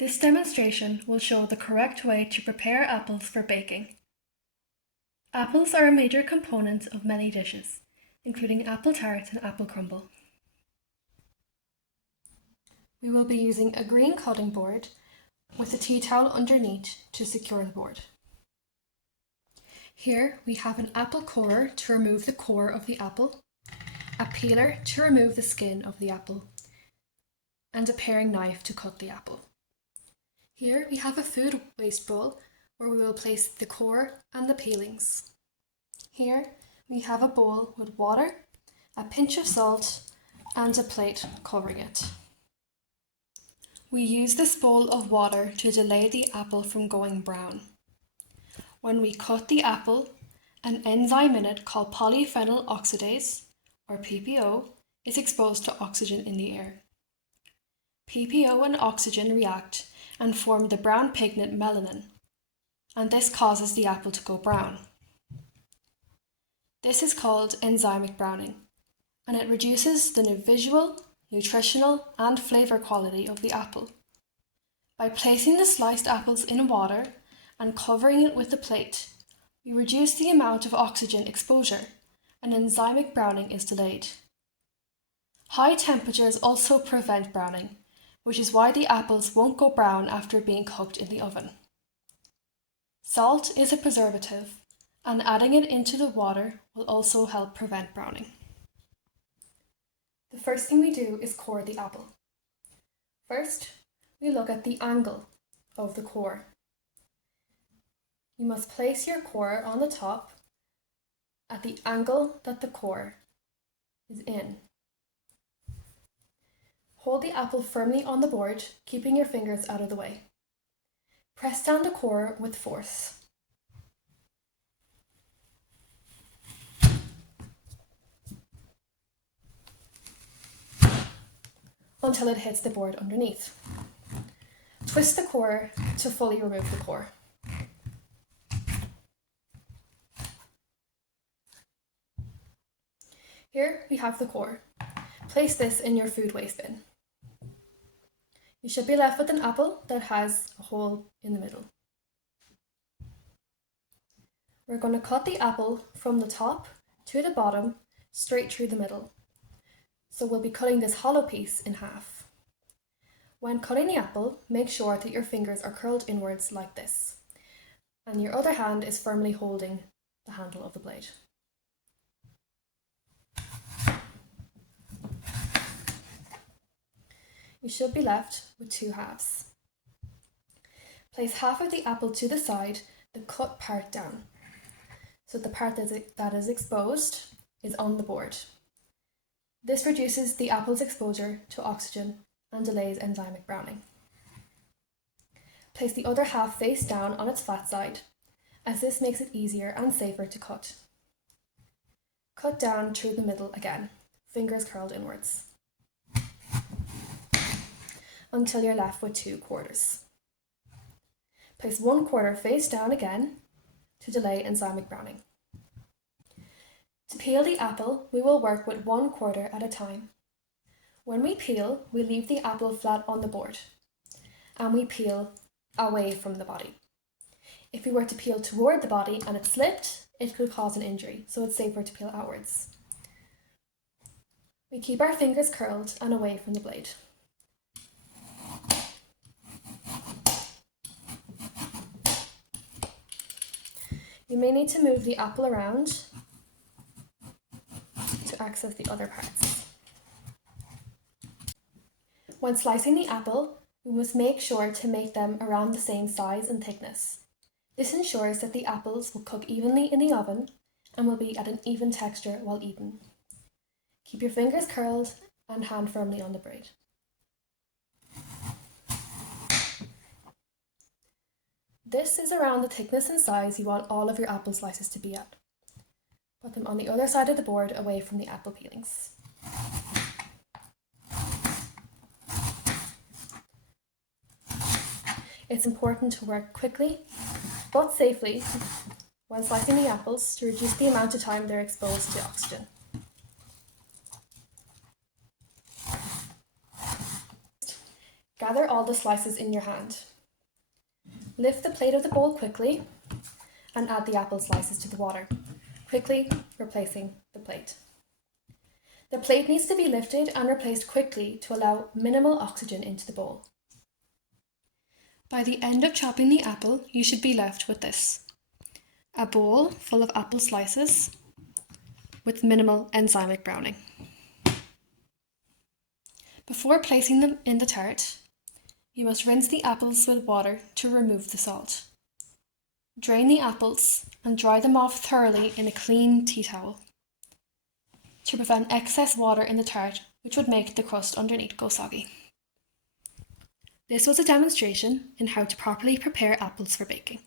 This demonstration will show the correct way to prepare apples for baking. Apples are a major component of many dishes, including apple tart and apple crumble. We will be using a green cutting board with a tea towel underneath to secure the board. Here we have an apple corer to remove the core of the apple, a peeler to remove the skin of the apple, and a paring knife to cut the apple. Here we have a food waste bowl where we will place the core and the peelings. Here we have a bowl with water, a pinch of salt, and a plate covering it. We use this bowl of water to delay the apple from going brown. When we cut the apple, an enzyme in it called polyphenol oxidase, or PPO, is exposed to oxygen in the air. PPO and oxygen react and form the brown pigment melanin, and this causes the apple to go brown. This is called enzymic browning, and it reduces the visual, nutritional, and flavour quality of the apple. By placing the sliced apples in water and covering it with the plate, we reduce the amount of oxygen exposure, and enzymic browning is delayed. High temperatures also prevent browning, which is why the apples won't go brown after being cooked in the oven. Salt is a preservative, and adding it into the water will also help prevent browning. The first thing we do is core the apple. First, we look at the angle of the core. You must place your core on the top at the angle that the core is in. Hold the apple firmly on the board, keeping your fingers out of the way. Press down the core with force. Until it hits the board underneath. Twist the core to fully remove the core. Here we have the core. Place this in your food waste bin. You should be left with an apple that has a hole in the middle. We're going to cut the apple from the top to the bottom, straight through the middle. So we'll be cutting this hollow piece in half. When cutting the apple, make sure that your fingers are curled inwards like this, and your other hand is firmly holding the handle of the blade. You should be left with two halves. Place half of the apple to the side, the cut part down, so the part that is exposed is on the board. This reduces the apple's exposure to oxygen and delays enzymic browning. Place the other half face down on its flat side, as this makes it easier and safer to cut. Cut down through the middle again, fingers curled inwards, until you're left with 2/4. Place 1/4 face down again to delay enzymic browning. To peel the apple, we will work with 1/4 at a time. When we peel, we leave the apple flat on the board, and we peel away from the body. If we were to peel toward the body and it slipped, it could cause an injury, so it's safer to peel outwards. We keep our fingers curled and away from the blade. You may need to move the apple around to access the other parts. When slicing the apple, we must make sure to make them around the same size and thickness. This ensures that the apples will cook evenly in the oven and will be at an even texture while eaten. Keep your fingers curled and hand firmly on the blade. This is around the thickness and size you want all of your apple slices to be at. Put them on the other side of the board away from the apple peelings. It's important to work quickly but safely when slicing the apples to reduce the amount of time they're exposed to oxygen. gather all the slices in your hand. Lift the plate of the bowl quickly and add the apple slices to the water, quickly replacing the plate. The plate needs to be lifted and replaced quickly to allow minimal oxygen into the bowl. By the end of chopping the apple, you should be left with this: a bowl full of apple slices with minimal enzymic browning. Before placing them in the tart, you must rinse the apples with water to remove the salt. Drain the apples and dry them off thoroughly in a clean tea towel to prevent excess water in the tart, which would make the crust underneath go soggy. This was a demonstration in how to properly prepare apples for baking.